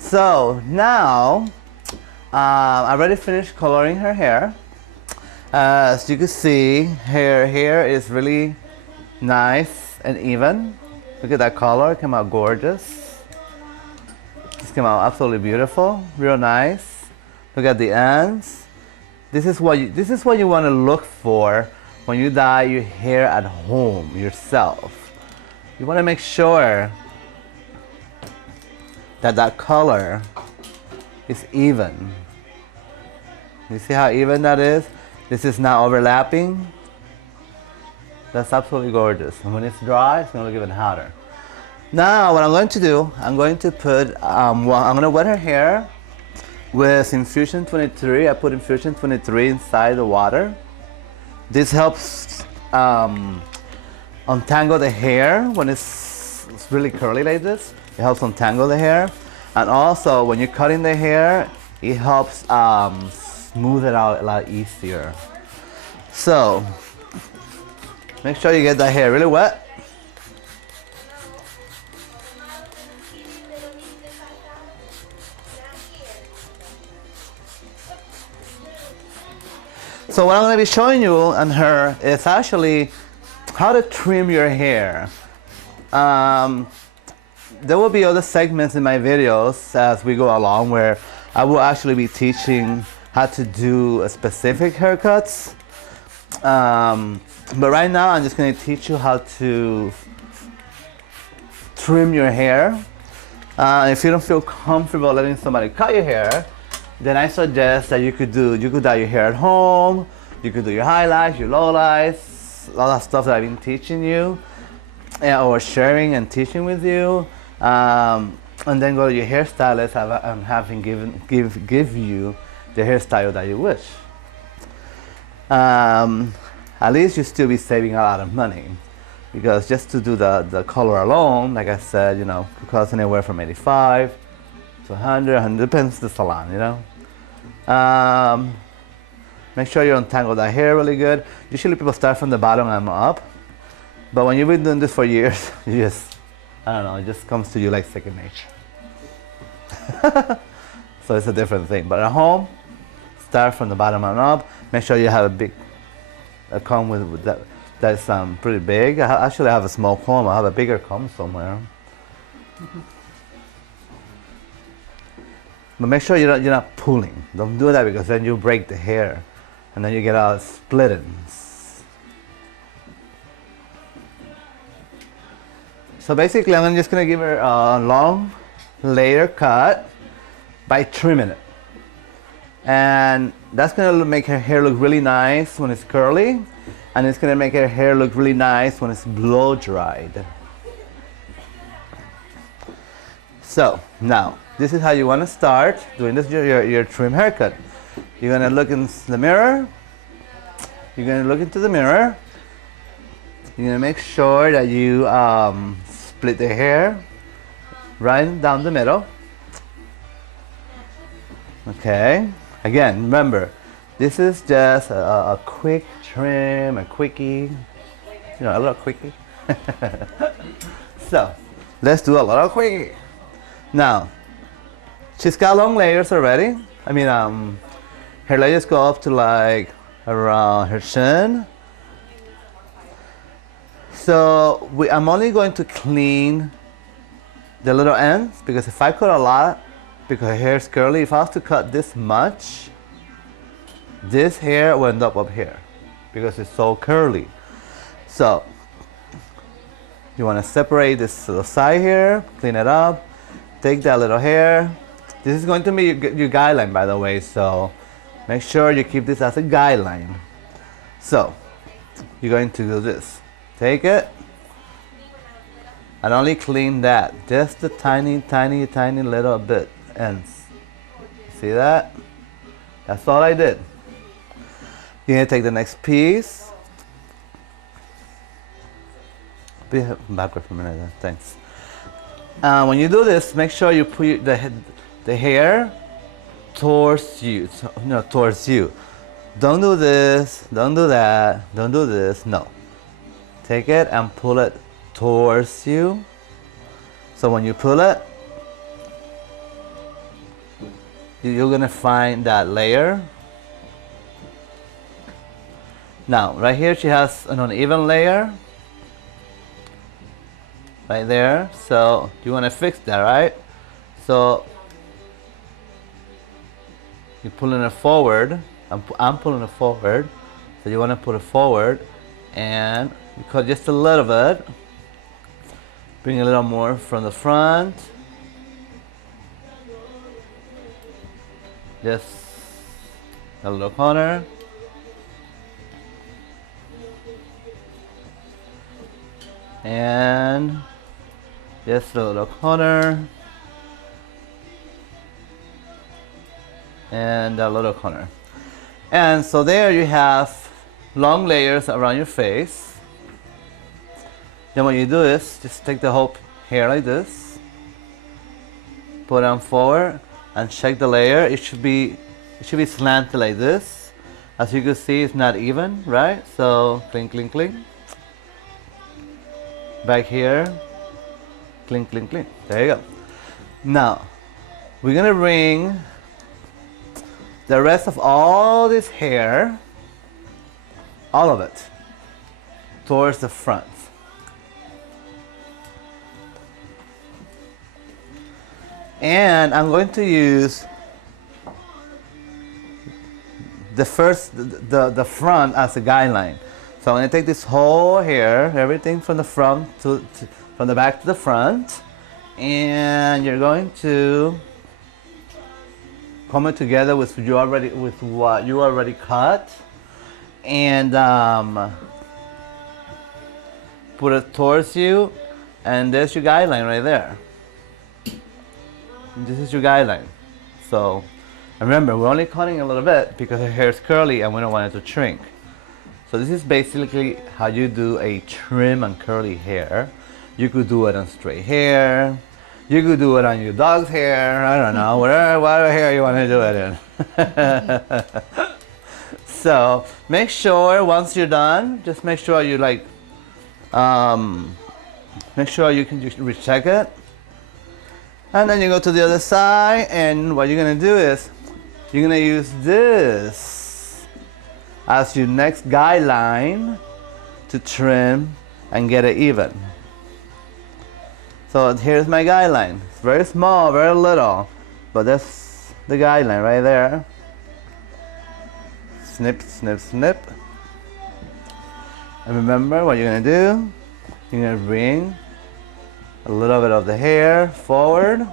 So now I already finished coloring her hair. As you can see, her hair is really nice and even. Look at that color, it came out gorgeous. This came out absolutely beautiful, real nice. Look at the ends. This is what you want to look for when you dye your hair at home yourself. You want to make sure that that color is even. You see how even that is? This is not overlapping. That's absolutely gorgeous. And when it's dry, it's going to look even hotter. Now what I'm going to do, I'm going to put, I'm going to wet her hair with Infusion 23. I put Infusion 23 inside the water. This helps untangle the hair when it's really curly like this. It helps untangle the hair. And also when you're cutting the hair, it helps smooth it out a lot easier. So make sure you get that hair really wet. So what I'm going to be showing you on her is actually how to trim your hair. There will be other segments in my videos as we go along where I will actually be teaching how to do specific haircuts. But right now I'm just going to teach you how to trim your hair. If you don't feel comfortable letting somebody cut your hair, then I suggest that you could dye your hair at home, you could do your highlights, your lowlights, all that stuff that I've been teaching you, or sharing and teaching with you, and then go to your hairstylist and have him give you the hairstyle that you wish. At least you still be saving a lot of money, because just to do the color alone, like I said, you know, could cost anywhere from 85 to 100, depends the salon, you know. Make sure you untangle that hair really good. Usually people start from the bottom and up, but when you've been doing this for years, you just, I don't know, it just comes to you like second nature. So it's a different thing. But at home, start from the bottom and up. Make sure you have a comb with that's pretty big. Actually I have a small comb. I have a bigger comb somewhere. But make sure you're not pulling. Don't do that, because then you break the hair and then you get all split ends. So basically I'm just going to give her a long layer cut by trimming it. And that's going to make her hair look really nice when it's curly, and it's going to make her hair look really nice when it's blow dried. So now, this is how you want to start doing this, your trim haircut. You're going to look in the mirror. You're going to look into the mirror. You're going to make sure that you split the hair right down the middle. Okay. Again, remember, this is just a quick trim, a quickie. You know, a little quickie. So, let's do a little quickie. Now, she's got long layers already. I mean, her layers go up to like around her chin. So I'm only going to clean the little ends, because if I cut a lot, because her hair is curly, if I was to cut this much, this hair will end up here because it's so curly. So you want to separate this little side here, clean it up. Take that little hair. This is going to be your guideline, by the way, so make sure you keep this as a guideline. So you're going to do this. Take it and only clean that, just the tiny little bit ends. See that? That's all I did. You're gonna take the next piece. Be backward for a minute. Thanks. When you do this, make sure you put the hair towards you. No, towards you. Don't do this. Don't do that. Don't do this. No. Take it and pull it towards you. So when you pull it, you're gonna find that layer. Now, right here she has an uneven layer. Right there. So you wanna fix that, right? So you're pulling it forward. I'm pulling it forward. So you wanna put it forward and you cut just a little bit. Bring a little more from the front. Just a little corner. And just a little corner. And a little corner. And so there you have long layers around your face. Then what you do is just take the whole hair like this, put them forward, and check the layer. It should be slanted like this. As you can see, it's not even, right? So cling, cling, cling. Back here, cling, cling, cling. There you go. Now we're gonna bring the rest of all this hair, all of it, towards the front. And I'm going to use the front as a guideline. So I'm going to take this whole hair, everything from the front from the back to the front, and you're going to come it together with what you already cut, and put it towards you, and there's your guideline right there. This is your guideline. So remember, we're only cutting a little bit because her hair is curly and we don't want it to shrink. So this is basically how you do a trim and curly hair. You could do it on straight hair. You could do it on your dog's hair. I don't know, whatever hair you want to do it in. So make sure once you're done, just make sure you make sure you can just recheck it. And then you go to the other side, and what you're gonna do is you're gonna use this as your next guideline to trim and get it even. So here's my guideline. It's very small, very little, but that's the guideline right there. Snip, snip, snip. And remember what you're gonna do. You're gonna bring a little bit of the hair forward,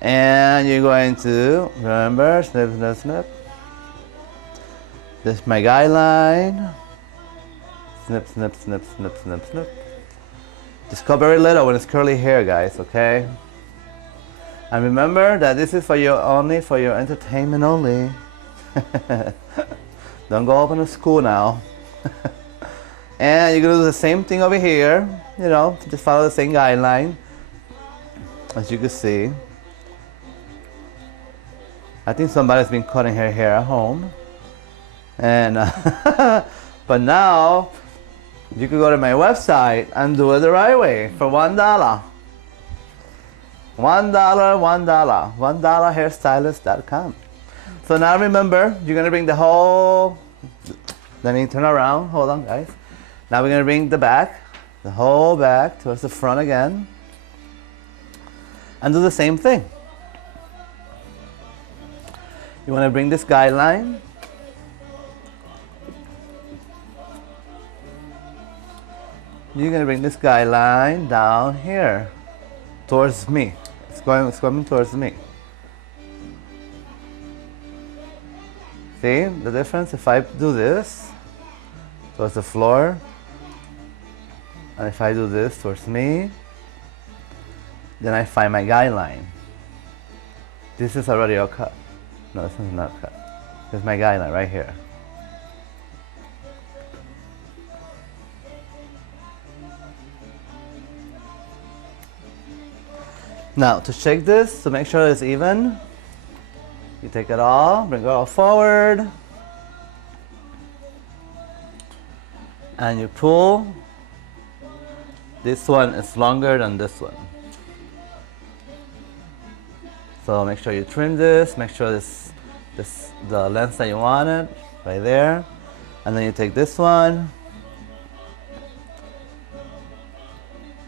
and you're going to remember, snip, snip, snip. This is my guideline. Snip, snip, snip, snip, snip, snip. Just cut very little when it's curly hair, guys, okay? And remember that this is for your entertainment only. Don't go open a school now. And you're gonna do the same thing over here, you know, just follow the same guideline. As you can see, I think somebody's been cutting her hair at home. And but now you can go to my website and do it the right way for $1. $1, $1hairstylist.com. So now remember, you're gonna bring the whole, let me turn around, hold on guys. Now we're gonna bring the whole back towards the front again, and do the same thing. You wanna bring this guideline, you're gonna bring this guideline down here, towards me. It's coming towards me. See the difference? If I do this towards the floor, and if I do this towards me, then I find my guideline. This is already all cut. No, this is not cut. This is my guideline right here. Now to check this, to make sure it's even, you take it all, bring it all forward, and you pull. This one is longer than this one. So make sure you trim this, make sure this the length that you want it, right there. And then you take this one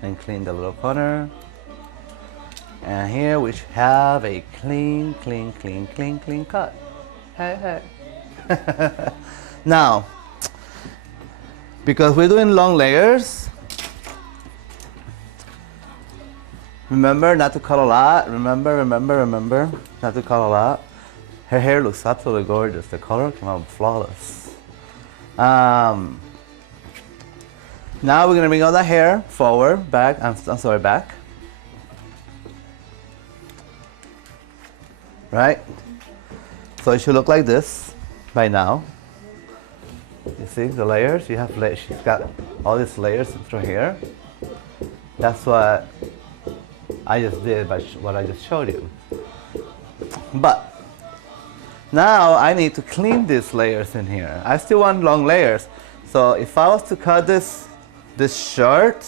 and clean the little corner. And here we have a clean cut. Hey. Now, because we're doing long layers, remember not to cut a lot. Remember not to cut a lot. Her hair looks absolutely gorgeous. The color came out flawless. Now we're gonna bring all the hair forward, back. I'm sorry, back. Right? So it should look like this by now. You see the layers? You have she's got all these layers through here. That's what I just did by what I just showed you. But now I need to clean these layers in here. I still want long layers. So if I was to cut this short,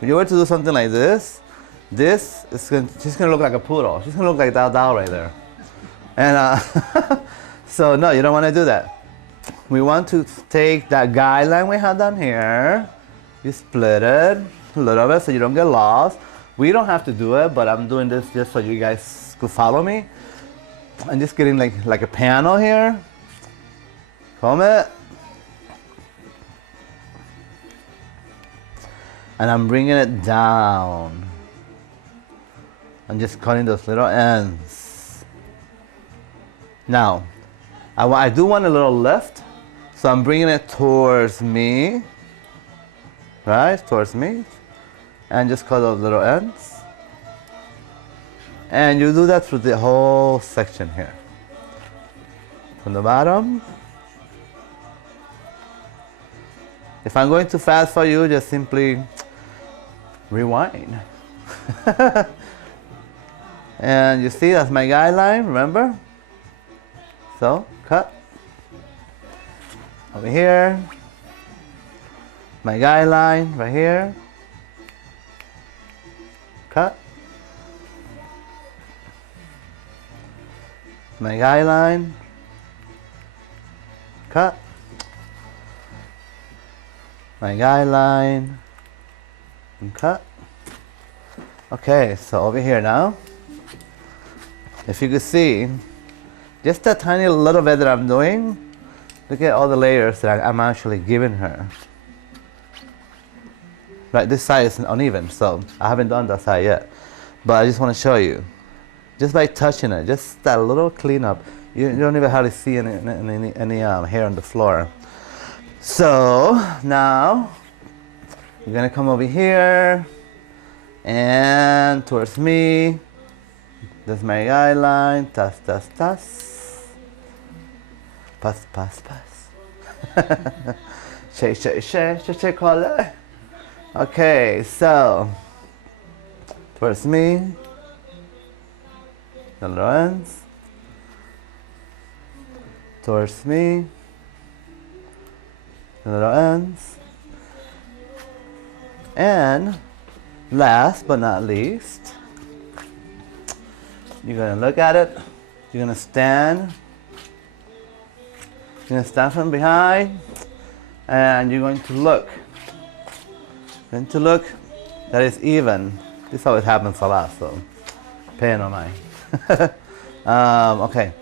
if you were to do something like this, she's gonna look like a poodle. She's gonna look like Dao Dao right there. And so no, you don't want to do that. We want to take that guideline we have down here. You split it a little bit so you don't get lost. We don't have to do it, but I'm doing this just so you guys could follow me. I'm just getting like a panel here. Comb it. And I'm bringing it down. I'm just cutting those little ends. Now, I do want a little lift, so I'm bringing it towards me, right, towards me, and just cut those little ends. And you do that through the whole section here. From the bottom. If I'm going too fast for you, just simply rewind. And you see, that's my guideline, remember? So, cut. Over here. My guideline, right here. Cut. My guideline. Cut. My guideline. And cut. Okay, so over here now. If you could see, just that tiny little bit that I'm doing, look at all the layers that I'm actually giving her. Right, this side is uneven, so I haven't done that side yet. But I just want to show you. Just by touching it, just that little cleanup, you don't even hardly see any hair on the floor. So now, you're gonna come over here and towards me. That's my guideline. Tas. Pass. Shake, color. Okay, so towards me, the little ends. Towards me, the little ends. And last but not least, you're gonna look at it. You're gonna stand. You're gonna stand from behind, and you're going to look. You're going to look that it's even. This always happens a lot, so pay no mind. Okay.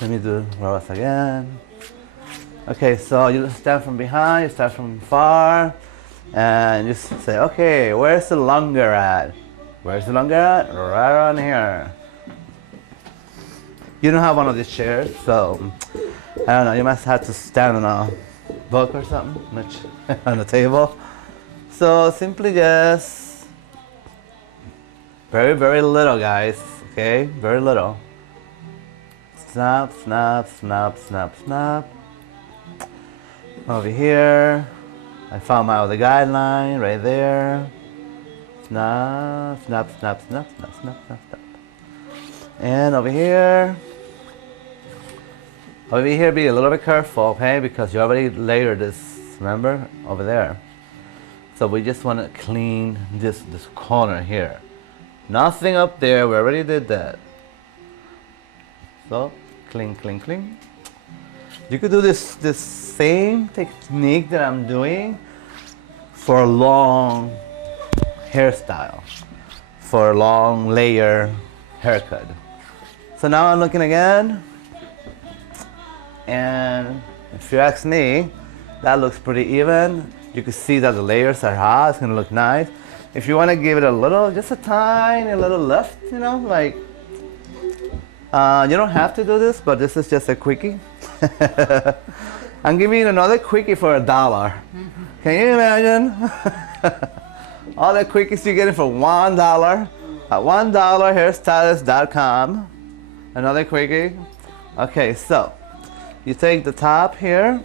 Let me do reverse again. Okay, so you stand from behind. You start from far, and you say, okay, where's the longer at? Where's the longer at? Right around here. You don't have one of these chairs, so I don't know, you must have to stand on a book or something, on the table. So simply just very, very little, guys, okay? Very little. Snap. Over here, I found my other guideline right there. Snap. And over here, be a little bit careful, okay? Because you already layered this, remember? Over there. So we just want to clean this corner here. Nothing up there, we already did that. So, cling, cling, cling. You could do this same technique that I'm doing for a long hairstyle, for a long layer haircut. So now I'm looking again, and if you ask me, that looks pretty even. You can see that the layers are hot, it's gonna look nice. If you wanna give it a little, just a tiny little lift, you know, like, you don't have to do this, but this is just a quickie. I'm giving you another quickie for $1. Can you imagine? All the quickies you're getting for $1 at $1hairstylist.com. Another quickie. Okay, so you take the top here.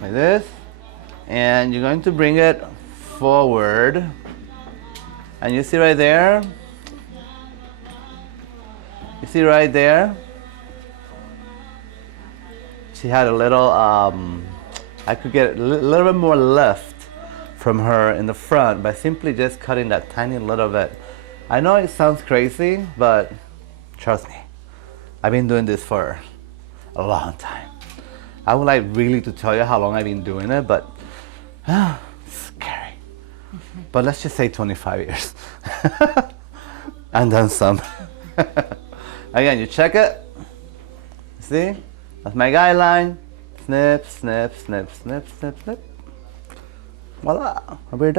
Like this. And you're going to bring it forward. And you see right there? You see right there? She had a little, I could get a little bit more lift from her in the front by simply just cutting that tiny little bit. I know it sounds crazy, but trust me, I've been doing this for a long time. I would like really to tell you how long I've been doing it, but it's scary. But let's just say 25 years. And then some. Again, you check it. See? That's my guideline. Snip, snip, snip, snip, snip, snip. Voila. We're done.